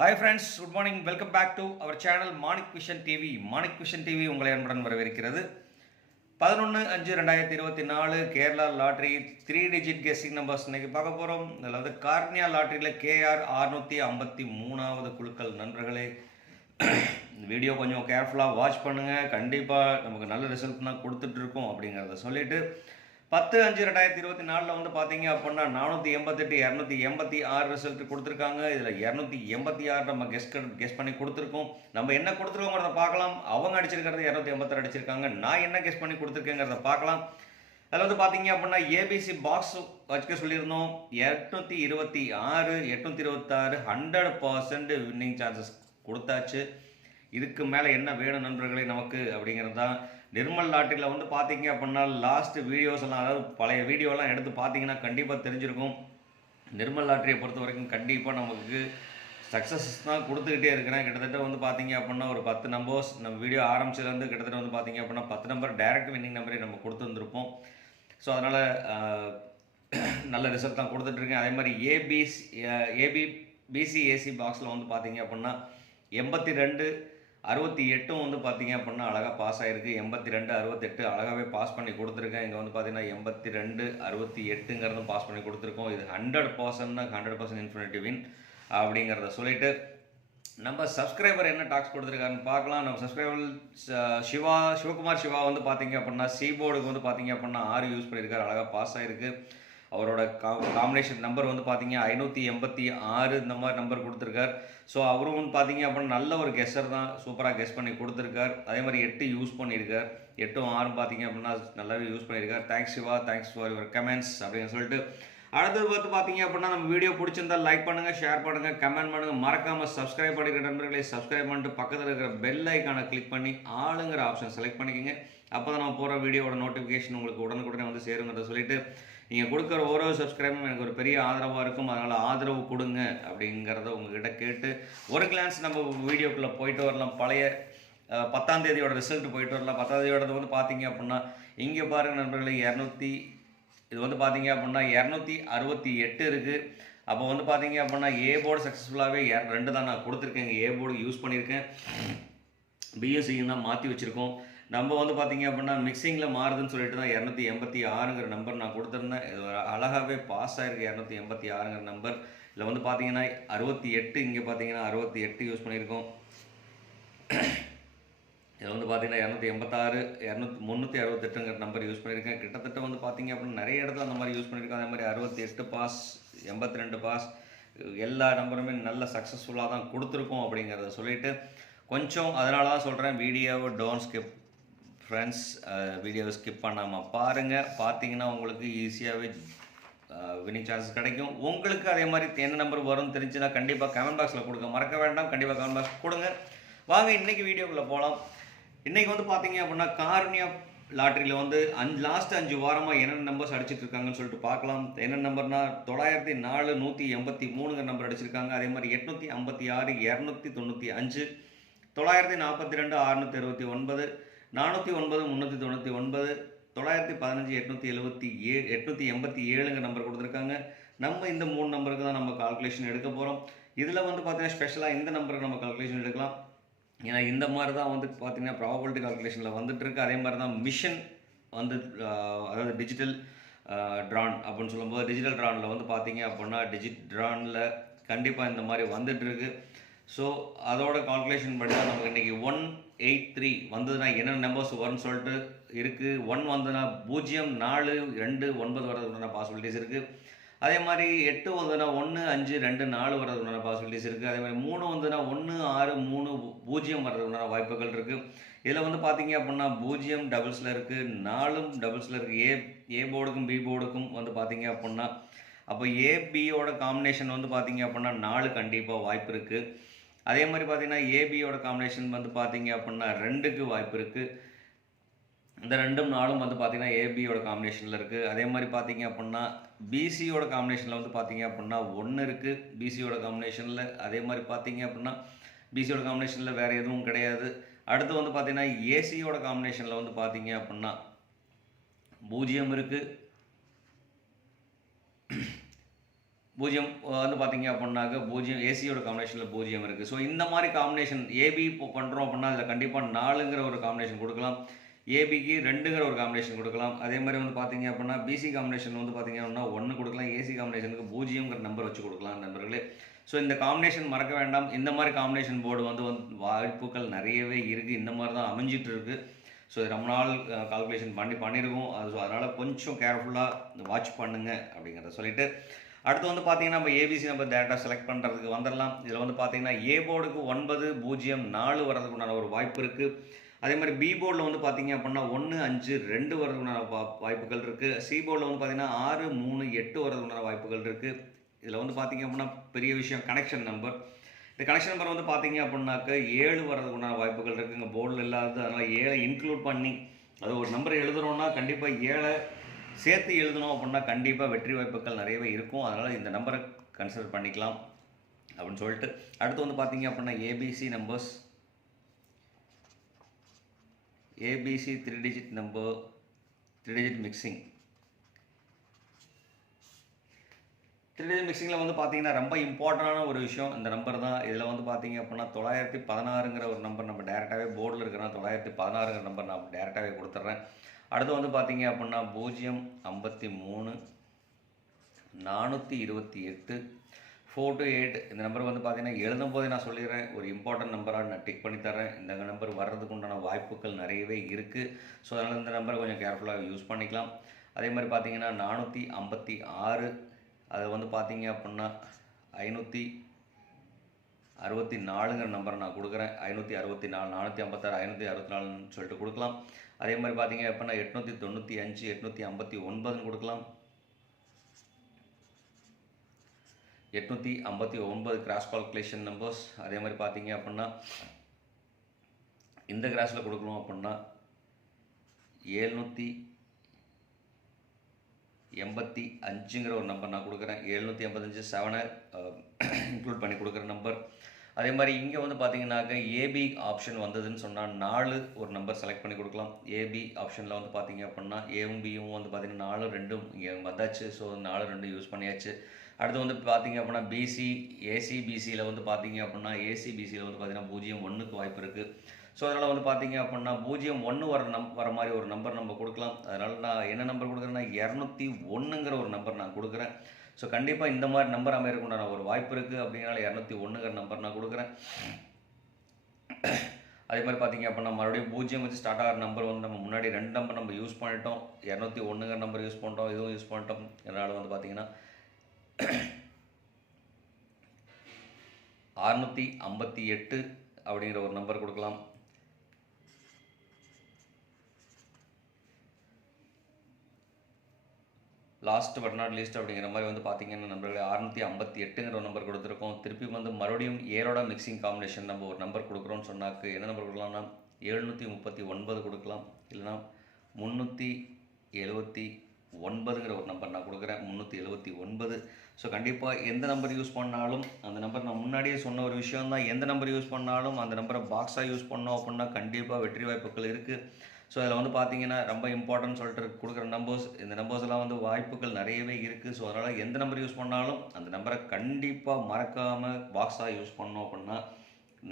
Hi friends, good morning. Welcome back to our channel Manik Vision TV. Manik Vision TV உங்களை அன்புடன் வரவேற்கிறது. 11/5/2024 Kerala lottery 3 digit guessing numbers இன்னைக்கு பார்க்க போகிறோம். அதாவது கார்னியா லாட்டரியில் கேஆர் 653வது குழுக்கள் நண்பர்களே. வீடியோ கொஞ்சம் கேர்ஃபுல்லாக வாட்ச் பண்ணுங்கள். கண்டிப்பாக நமக்கு நல்ல ரிசல்ட் தான் கொடுத்துட்ருக்கோம் அப்படிங்கிறத சொல்லிவிட்டு 10/5/2024 வந்து பார்த்தீங்க அப்படின்னா 488 286 ரிசல்ட் கொடுத்துருக்காங்க. இதில் 286 நம்ம கெஸ் பண்ணி கொடுத்துருக்கோம். நம்ம என்ன கொடுத்துருக்கோங்கிறத பார்க்கலாம். அவங்க அடிச்சிருக்கிறது 286 அடிச்சிருக்காங்க. நான் என்ன கெஸ் பண்ணி கொடுத்துருக்கேங்கிறத பார்க்கலாம். அதில் வந்து பார்த்தீங்க அப்படின்னா ஏபிசி பாக்ஸ் வச்சுக்க சொல்லியிருந்தோம். 826 100% வின்னிங் சான்சஸ் கொடுத்தாச்சு. இதுக்கு மேலே என்ன வேணும் நண்பர்களே நமக்கு அப்படிங்கிறது தான். நிர்மல் லாட்டரியில் வந்து பார்த்தீங்க அப்படின்னா லாஸ்ட் வீடியோஸ் எல்லாம், அதாவது பழைய வீடியோலாம் எடுத்து பார்த்தீங்கன்னா கண்டிப்பாக தெரிஞ்சிருக்கும். நிர்மல் லாட்டரியை பொறுத்த வரைக்கும் கண்டிப்பாக நமக்கு சக்ஸஸ் தான் கொடுத்துக்கிட்டே இருக்கிறேன். கிட்டத்தட்ட வந்து பார்த்தீங்க அப்படின்னா ஒரு 10 நம்பர்ஸ் நம்ம வீடியோ ஆரம்பிச்சதுலேருந்து கிட்டத்தட்ட வந்து பார்த்தீங்க அப்படின்னா 10 நம்பர் டைரக்ட் வின்னிங் நம்பரே நம்ம கொடுத்துருந்துருப்போம். ஸோ அதனால் நல்ல ரிசல்ட் தான் கொடுத்துட்ருக்கேன். அதே மாதிரி பிசிஏசி பாக்ஸில் வந்து பார்த்தீங்க அப்படின்னா 82 68 வந்து பார்த்தீங்க அப்படின்னா அழகாக பாஸ் ஆகிருக்கு. 82 68 அழகாகவே பாஸ் பண்ணி கொடுத்துருக்கேன். இங்கே வந்து பார்த்தீங்கன்னா 82 68ங்கிறதும் பாஸ் பண்ணி கொடுத்துருக்கோம். இது 100% 100% இன்ஃபினிட்டி வின் அப்படிங்கிறத சொல்லிவிட்டு நம்ம சப்ஸ்கிரைபர் என்ன டாக்ஸ் கொடுத்துருக்காருன்னு பார்க்கலாம். நம்ம சப்ஸ்கிரைபர் சிவகுமார் சிவா வந்து பார்த்தீங்க அப்படின்னா சீபோர்டுக்கு வந்து பார்த்தீங்க அப்படின்னா 6 யூஸ் பண்ணியிருக்காரு. அழகாக பாஸ் ஆகிருக்கு. அவரோட காம்பினேஷன் நம்பர் வந்து பார்த்தீங்க 586 இந்த மாதிரி நம்பர் கொடுத்துருக்கார். ஸோ அவரும் வந்து பார்த்தீங்க அப்படின்னா நல்ல ஒரு கெஸ்ஸர் தான், சூப்பராக கெஸ் பண்ணி கொடுத்துருக்கார். அதே மாதிரி 8 யூஸ் பண்ணியிருக்கார். 8 6 பார்த்தீங்க அப்படின்னா நல்லாவே யூஸ் பண்ணியிருக்கார். Thanks Siva, thanks for your comments அப்படின்னு சொல்லிட்டு அடுத்தது பார்த்து பார்த்தீங்க அப்படின்னா நம்ம வீடியோ பிடிச்சிருந்தால் லைக் பண்ணுங்கள், ஷேர் பண்ணுங்கள், கமெண்ட் பண்ணுங்கள். மறக்காமல் சப்ஸ்கிரைப் பண்ணிக்கிற நண்பர்களை சப்ஸ்கிரைப் பண்ணிட்டு பக்கத்தில் இருக்கிற பெல் ஐக்கானை கிளிக் பண்ணி ஆளுங்கிற ஆப்ஷன் செலக்ட் பண்ணிக்கோங்க. அப்போ தான் நம்ம போகிற வீடியோட நோட்டிஃபிகேஷன் உங்களுக்கு உடனுக்குடனே வந்து சேருங்கிறத சொல்லிவிட்டு நீங்கள் கொடுக்குற ஒரு சப்ஸ்கிரைபும் எனக்கு ஒரு பெரிய ஆதரவாக இருக்கும். அதனால் ஆதரவு கொடுங்க அப்படிங்கிறத உங்கள்கிட்ட கேட்டு ஒரு கிளான்ஸ் நம்ம வீடியோக்குள்ளே போயிட்டு வரலாம். பழைய 10ஆம் தேதியோட ரிசல்ட் போயிட்டு வரலாம். 10ஆம் தேதியோடது வந்து பார்த்தீங்க அப்படின்னா இங்கே பாருங்கள் நண்பர்களே, இது வந்து பார்த்தீங்க அப்படின்னா 268 இருக்குது. அப்போ வந்து பார்த்தீங்க அப்படின்னா ஏ போர்டு சக்ஸஸ்ஃபுல்லாகவே 2 தான் நான் கொடுத்துருக்கேன். ஏ போர்டு யூஸ் பண்ணியிருக்கேன். பிஎஸ்சியும் தான் மாற்றி வச்சுருக்கோம். நம்ம வந்து பார்த்தீங்க அப்படின்னா மிக்சிங்கில் மாறுதுன்னு சொல்லிட்டு தான் 286ங்கிற நம்பர் நான் கொடுத்துருந்தேன். இது அழகாகவே பாஸ் ஆகிருக்கு. 286ங்கிற நம்பர் இதில் வந்து பார்த்தீங்கன்னா 68, இங்கே பார்த்தீங்கன்னா 68 யூஸ் பண்ணியிருக்கோம். இதில் வந்து பார்த்தீங்கன்னா 286 368ங்கிற நம்பர் யூஸ் பண்ணியிருக்கேன். கிட்டத்தட்ட வந்து பார்த்தீங்க அப்படின்னா நிறைய இடத்துல அந்த மாதிரி யூஸ் பண்ணியிருக்கேன். அதே மாதிரி 68 பாஸ், 82 பாஸ், எல்லா நம்பருமே நல்ல சக்ஸஸ்ஃபுல்லாக தான் கொடுத்துருக்கோம் அப்படிங்கிறத சொல்லிவிட்டு கொஞ்சம் அதனால தான் சொல்கிறேன், வீடியோவை டோன்ட் ஸ்கிப் ஃப்ரெண்ட்ஸ். வீடியோவை ஸ்கிப் பண்ணாமல் பாருங்கள். பார்த்தீங்கன்னா உங்களுக்கு ஈஸியாகவே வின்னிங் சான்சஸ் கிடைக்கும். உங்களுக்கு அதே மாதிரி என்ன நம்பர் வரும்னு தெரிஞ்சுன்னா கண்டிப்பாக கமெண்ட் பாக்ஸில் கொடுங்க. மறக்க வேண்டாம், கண்டிப்பாக கமெண்ட் பாக்ஸ் கொடுங்க. வாங்க இன்றைக்கி வீடியோக்குள்ளே போகலாம். இன்றைக்கி வந்து பார்த்தீங்க அப்படின்னா கார்னியா லாட்டரியில் வந்து லாஸ்ட் 5 வாரமாக என்னென்ன நம்பர்ஸ் அடிச்சிட்டு இருக்காங்கன்னு சொல்லிட்டு பார்க்கலாம். என்ன நம்பர்னா 904 183ங்கிற நம்பர் அடிச்சிருக்காங்க. அதே மாதிரி 856 295, 942 669, 409 399, 915 887ங்கிற நம்பர் கொடுத்துருக்காங்க. நம்ம இந்த 3 நம்பருக்கு தான் நம்ம கால்குலேஷன் எடுக்க போகிறோம். இதில் வந்து பார்த்தீங்கன்னா ஸ்பெஷலாக இந்த நம்பருக்கு நம்ம கால்குலேஷன் எடுக்கலாம். ஏன்னா இந்த மாதிரி தான் வந்து பார்த்தீங்கன்னா ப்ராபபிலிட்டி கால்குலேஷனில் வந்துட்டுருக்கு. அதே மாதிரி தான் மிஷன் வந்து அதாவது டிஜிட்டல் ட்ரான் அப்படின்னு சொல்லும்போது டிஜிட்டல் ட்ரானில் வந்து பார்த்தீங்க அப்படின்னா ட்ரானில் கண்டிப்பாக இந்த மாதிரி வந்துட்டுருக்கு. ஸோ அதோட கால்குலேஷன் படி தான் நமக்கு இன்றைக்கி 183 வந்ததுன்னா என்னென்ன நம்பர்ஸ் வரும்னு சொல்லிட்டு இருக்குது. 1 வந்ததுன்னா 0 4 2 9 வரதுக்குண்டான பாசிபிலிட்டிஸ் இருக்குது. அதே மாதிரி 8 வந்ததுன்னா 1 5 2 4 வரதுக்குண்டான பாசிபிலிட்டிஸ் இருக்குது. அதே மாதிரி 3 வந்ததுன்னா 1 6 3 0 வரதுக்குண்டான வாய்ப்புகள் இருக்குது. இதில் வந்து பார்த்தீங்க அப்படின்னா 0 டபுள்ஸில் இருக்குது, 4 டபுள்ஸில் இருக்குது. ஏ போர்டுக்கும் பி போர்டுக்கும் வந்து பார்த்தீங்க அப்படின்னா அப்போ ஏபியோட காம்பினேஷன் வந்து பார்த்தீங்க அப்படின்னா 4 கண்டிப்பாக வாய்ப்பு இருக்குது. அதே மாதிரி பார்த்தீங்கன்னா ஏபியோட காம்பினேஷன் வந்து பார்த்தீங்க அப்படின்னா 2க்கு வாய்ப்பு இருக்குது. இந்த 2ம் 4ம் வந்து பார்த்தீங்கன்னா ஏபியோட காம்பினேஷனில் இருக்குது. அதே மாதிரி பார்த்தீங்க அப்படின்னா பிசியோட காம்பினேஷனில் வந்து பார்த்தீங்க அப்படின்னா 1 இருக்குது பிசியோட காம்பினேஷனில். அதே மாதிரி பார்த்தீங்க அப்படின்னா பிசியோட காம்பினேஷனில் வேறு எதுவும் கிடையாது. அடுத்து வந்து பார்த்தீங்கன்னா ஏசியோட காம்பினேஷனில் வந்து பார்த்தீங்க அப்படின்னா 0 இருக்குது, 0 வந்து பார்த்தீங்க அப்படின்னாக்க 0 ஏசியோட காம்பினேஷனில் 0 இருக்குது. ஸோ இந்த மாதிரி காம்பினேஷன் ஏபி இப்போ பண்ணுறோம் அப்படின்னா அதில் கண்டிப்பாக 4ங்கிற ஒரு காம்பினேஷன் கொடுக்கலாம். ஏபிக்கு 2ங்கிற ஒரு காம்பினேஷன் கொடுக்கலாம். அதே மாதிரி வந்து பார்த்தீங்க அப்படின்னா பிசி காம்பினேஷன் வந்து பார்த்தீங்க அப்படின்னா 1 கொடுக்கலாம். ஏசி காம்பினேஷனுக்கு 0ங்கிற நம்பர் வச்சு கொடுக்கலாம் நண்பர்களே. ஸோ இந்த காம்பினேஷன் மறக்க வேண்டாம். இந்த மாதிரி காம்பினேஷன் போர்டு வந்து வாய்ப்புகள் நிறையவே இருக்குது. இந்த மாதிரி தான் அமைஞ்சிட்டு இருக்குது. ஸோ இது ரொம்ப நாள் கால்குலேஷன் பண்ணியிருக்கோம். ஸோ அதனால் கொஞ்சம் கேர்ஃபுல்லாக வாட்ச் பண்ணுங்க அப்படிங்கிறத சொல்லிவிட்டு, அடுத்து வந்து பார்த்தீங்கன்னா நம்ம ஏபிசி நம்ம டேரெக்டாக செலக்ட் பண்ணுறதுக்கு வந்துடலாம். இதில் வந்து பார்த்தீங்கன்னா ஏ போர்டுக்கு 904 வரதுக்கு உண்டான ஒரு வாய்ப்பு இருக்குது. அதே மாதிரி பி போர்டில் வந்து பார்த்தீங்க அப்படின்னா 152 வரதுக்குண்டான வாய்ப்புகள் இருக்குது. சி போர்டில் வந்து பார்த்தீங்கன்னா 638 வரதுக்குண்டான வாய்ப்புகள் இருக்குது. இதில் வந்து பார்த்தீங்க அப்படின்னா பெரிய விஷயம் கனெக்ஷன் நம்பர். இந்த கனெக்ஷன் நம்பர் வந்து பார்த்தீங்க அப்படின்னாக்க 7 வரதுக்குண்டான வாய்ப்புகள் இருக்குது. இங்கே போர்டில் இல்லாதது, அதனால் 7 இன்க்ளூட் பண்ணி அது ஒரு நம்பர் எழுதுகிறோன்னா கண்டிப்பாக 7 சேர்த்து எழுதணும் அப்படின்னா கண்டிப்பாக வெற்றி வாய்ப்புகள் நிறையவே இருக்கும். அதனால் இந்த நம்பரை கன்சிடர் பண்ணிக்கலாம் அப்படின்னு சொல்லிட்டு, அடுத்து வந்து பார்த்தீங்க அப்படின்னா ABC numbers, ABC 3 digit number, 3 digit mixing. 3 digit மிக்சிங்கில் வந்து பார்த்தீங்கன்னா ரொம்ப இம்பார்ட்டண்டான ஒரு விஷயம் இந்த நம்பர் தான். இதில் வந்து பார்த்தீங்க அப்படின்னா 916ங்கிற ஒரு நம்பர் நம்ம டேரெக்டாகவே போர்டில் இருக்கிறனா 916ங்கிற நம்பர் நான் டேரெக்டாகவே கொடுத்துட்றேன். அடுத்து வந்து பார்த்தீங்க அப்படின்னா 053 428 428 இந்த நம்பர் வந்து பார்த்தீங்கன்னா எழுதும் போதே நான் சொல்லிடுறேன், ஒரு இம்பார்ட்டன்ட் நம்பராக நான் டிக் பண்ணி தரேன். இந்த நம்பர் வர்றதுக்கு உண்டான வாய்ப்புகள் நிறையவே இருக்குது. ஸோ அதனால் இந்த நம்பரை கொஞ்சம் கேர்ஃபுல்லாக யூஸ் பண்ணிக்கலாம். அதே மாதிரி பார்த்தீங்கன்னா 456 அது வந்து பார்த்தீங்க அப்படின்னா 564ங்கிற நம்பரை நான் கொடுக்குறேன். 564 456 564ன்னு சொல்லிட்டு கொடுக்கலாம். அதே மாதிரி பார்த்தீங்க அப்படின்னா 895 859ன்னு கொடுக்கலாம். 859 கிராஸ் கால்குலேஷன் நம்பர்ஸ். அதே மாதிரி பார்த்தீங்க அப்படின்னா இந்த கிராஸில் கொடுக்கணும் அப்படின்னா 785ங்கிற ஒரு நம்பர் நான் கொடுக்குறேன். 785 7 இன்க்ளூட் பண்ணி கொடுக்குற நம்பர். அதே மாதிரி இங்கே வந்து பார்த்தீங்கன்னாக்க ஏபி ஆப்ஷன் வந்ததுன்னு சொன்னால் 4 ஒரு நம்பர் செலக்ட் பண்ணி கொடுக்கலாம். ஏபி ஆப்ஷனில் வந்து பார்த்தீங்க அப்படின்னா ஏவும் பியும் வந்து பார்த்தீங்கன்னா 4 2 இங்கே வந்தாச்சு. ஸோ 4 2 யூஸ் பண்ணியாச்சு. அடுத்து வந்து பார்த்தீங்க அப்படின்னா பிசி ஏசி பிசியில் வந்து பார்த்தீங்க அப்படின்னா ஏசி பிசியில் வந்து பார்த்தீங்கன்னா 01க்கு வாய்ப்பு இருக்குது. ஸோ அதனால் வந்து பார்த்தீங்க அப்படின்னா 01 வர மாதிரி ஒரு நம்பர் நம்ம கொடுக்கலாம். அதனால் நான் என்ன நம்பர் கொடுக்குறேன்னா 201ங்கிற ஒரு நம்பர் நான் கொடுக்குறேன். ஸோ கண்டிப்பாக இந்த மாதிரி நம்பர் அமையறதுக்குண்டான ஒரு வாய்ப்பு இருக்குது. அப்படிங்கிறனால 201ங்கிற நம்பர் நான் கொடுக்குறேன். அதே மாதிரி பார்த்தீங்க அப்படின்னா மறுபடியும் 0 வச்சு ஸ்டார்ட் ஆகிற நம்பர் வந்து நம்ம முன்னாடி 2 நம்பர் நம்ம யூஸ் பண்ணிட்டோம். 201ங்கிற நம்பர் யூஸ் பண்ணிட்டோம், இதுவும் யூஸ் பண்ணிட்டோம். அதனால் வந்து பார்த்தீங்கன்னா 658 அப்படிங்கிற ஒரு நம்பர் கொடுக்கலாம். லாஸ்ட் பட் நாட் லீஸ்ட் அப்படிங்கிற மாதிரி வந்து பார்த்தீங்கன்னா நம்பர்களே 658ங்கிற ஒரு நம்பர் கொடுத்துருக்கோம். திருப்பி வந்து மறுபடியும் ஏரோட மிக்சிங் காம்பினேஷன் நம்ம ஒரு நம்பர் கொடுக்குறோன்னு சொன்னாக்கு என்ன நம்பர் கொடுக்கலாம்னா 739 கொடுக்கலாம். இல்லைனா 379ங்கிற ஒரு நம்பர் நான் கொடுக்குறேன். 379. ஸோ கண்டிப்பாக எந்த நம்பர் யூஸ் பண்ணாலும் அந்த நம்பர் நான் முன்னாடியே சொன்ன ஒரு விஷயம் தான், எந்த நம்பர் யூஸ் பண்ணாலும் அந்த நம்பரை பாக்ஸாக யூஸ் பண்ணோம் அப்படின்னா கண்டிப்பாக வெற்றி வாய்ப்புகள் இருக்குது. ஸோ அதில் வந்து பார்த்தீங்கன்னா ரொம்ப இம்பார்ட்டன்ட் சொல்லிட்டு கொடுக்குற நம்பர்ஸ், இந்த நம்பர்ஸ் எல்லாம் வந்து வாய்ப்புகள் நிறையவே இருக்குது. ஸோ அதனால் எந்த நம்பர் யூஸ் பண்ணாலும் அந்த நம்பரை கண்டிப்பாக மறக்காமல் பாக்ஸாக யூஸ் பண்ணோம் அப்படின்னா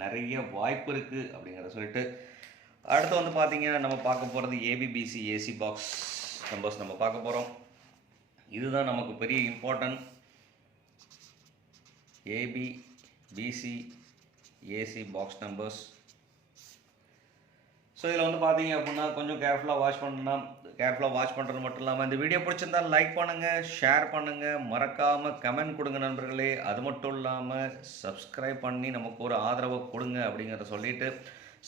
நிறைய வாய்ப்பு இருக்குது அப்படிங்கிறத சொல்லிட்டு, அடுத்து வந்து பார்த்தீங்கன்னா நம்ம பார்க்க போகிறது ஏபிபிசி ஏசி பாக்ஸ் நம்பர்ஸ் நம்ம பார்க்க போகிறோம். இதுதான் நமக்கு பெரிய important. ABBC AC box numbers. So இதில் வந்து பார்த்தீங்க அப்படின்னா கொஞ்சம் கேர்ஃபுல்லாக வாட்ச் பண்ணணும். கேர்ஃபுல்லாக வாட்ச் பண்ணுறது மட்டும் இல்லாமல் இந்த வீடியோ பிடிச்சிருந்தால் லைக் பண்ணுங்கள், ஷேர் பண்ணுங்கள், மறக்காமல் கமெண்ட் கொடுங்க நண்பர்களே. அது மட்டும் இல்லாமல் சப்ஸ்கிரைப் பண்ணி நமக்கு ஒரு ஆதரவை கொடுங்க அப்படிங்கிறத சொல்லிவிட்டு,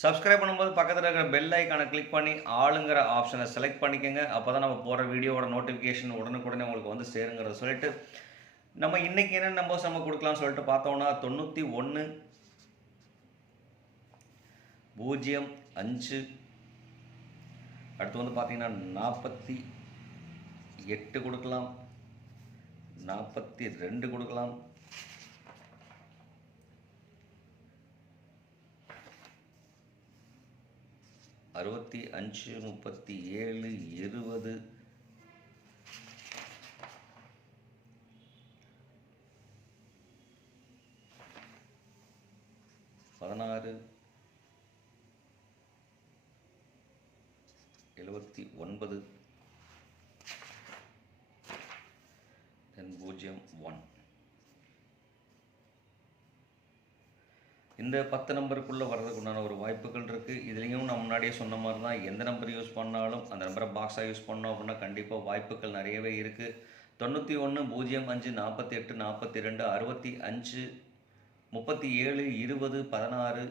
சப்ஸ்கிரைப் பண்ணும்போது பக்கத்தில் இருக்கிற பெல் ஐக்கானை கிளிக் பண்ணி ஆளுங்கிற ஆப்ஷனை செலக்ட் பண்ணிக்கோங்க. அப்போ தான் நம்ம போகிற வீடியோவோட நோட்டிஃபிகேஷன் உடனுக்குடனே உங்களுக்கு வந்து சேருங்கிறத சொல்லிட்டு, நம்ம இன்றைக்கி என்ன நம்பர்ஸ் நம்ம கொடுக்கலாம்னு சொல்லிட்டு பார்த்தோம்னா 91 05. அடுத்து வந்து பார்த்தீங்கன்னா 48 கொடுக்கலாம், 42 கொடுக்கலாம், 65 37 20 29 தென் 01. இந்த 10 நம்பருக்குள்ளே வர்றதுக்கு உண்டான ஒரு வாய்ப்புகள் இருக்குது. இதுலேயும் நான் முன்னாடியே சொன்ன மாதிரி தான், எந்த நம்பர் யூஸ் பண்ணாலும் அந்த நம்பரை பாக்ஸாக யூஸ் பண்ணோம் அப்படின்னா கண்டிப்பாக வாய்ப்புகள் நிறையவே இருக்குது. 91 05 48 42 65 37 20 16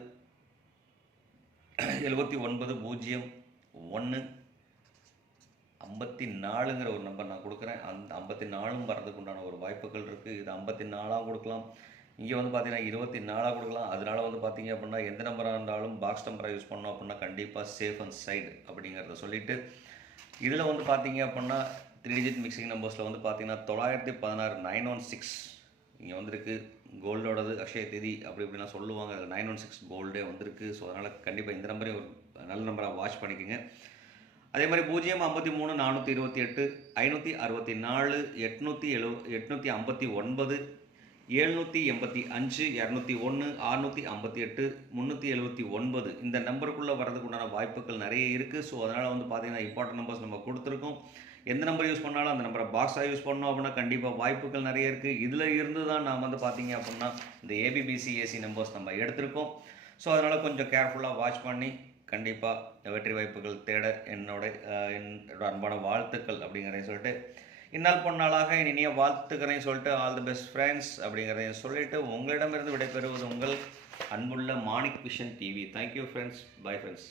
79 01 54ங்கிற ஒரு நம்பர் நான் கொடுக்குறேன். அந்த 54ம் வர்றதுக்கு உண்டான ஒரு வாய்ப்புகள் இருக்குது. இது 54ஆக கொடுக்கலாம், இங்கே வந்து பார்த்தீங்கன்னா 24ஆக கொடுக்கலாம். அதனால வந்து பார்த்தீங்க அப்படின்னா எந்த நம்பராக இருந்தாலும் பாக்ஸ் நம்பராக யூஸ் பண்ணோம் அப்படின்னா கண்டிப்பாக சேஃப் அண்ட் சைடு அப்படிங்கிறத சொல்லிவிட்டு, இதில் வந்து பார்த்தீங்க அப்படின்னா 3 டிஜிட் மிக்சிங் நம்பர்ஸில் வந்து பார்த்தீங்கன்னா 916 916 இங்கே வந்திருக்கு. கோல்டோடது அக்ஷய திதி அப்படி இப்படிலாம் சொல்லுவாங்க, அதில் 916 கோல்டே வந்திருக்கு. ஸோ அதனால் கண்டிப்பாக இந்த நம்பரே ஒரு நல்ல நம்பராக வாட்ச் பண்ணிக்கோங்க. அதே மாதிரி 0 53 428 564 859 785 201 658 379 இந்த நம்பருக்குள்ளே வரதுக்கு உண்டான வாய்ப்புகள் நிறைய இருக்குது. ஸோ அதனால் வந்து பார்த்தீங்கன்னா இம்பார்ட்டன்ட் நம்பர்ஸ் நம்ம கொடுத்துருக்கோம். எந்த நம்பர் யூஸ் பண்ணாலும் அந்த நம்பரை பாக்ஸாக யூஸ் பண்ணோம் அப்படின்னா கண்டிப்பாக வாய்ப்புகள் நிறைய இருக்குது. இதில் இருந்து தான் நாம் வந்து பார்த்தீங்க அப்படின்னா இந்த ABBCAC நம்பர்ஸ் நம்ம எடுத்திருக்கோம். ஸோ அதனால் கொஞ்சம் கேர்ஃபுல்லாக வாட்ச் பண்ணி கண்டிப்பாக வெற்றி வாய்ப்புகள் தேட என்னோட அன்பான வாழ்த்துக்கள் அப்படிங்கிறதையும் சொல்லிட்டு, இந்நாள் பொன்னாளாக இனிய வாழ்த்துக்கிறேன் சொல்லிட்டு ஆல் தி பெஸ்ட் ஃப்ரெண்ட்ஸ் அப்படிங்கிறதையும் சொல்லிட்டு உங்களிடமிருந்து விடைபெறுவது உங்கள் அன்புள்ள Manik vision TV. Thank you friends. Bye friends.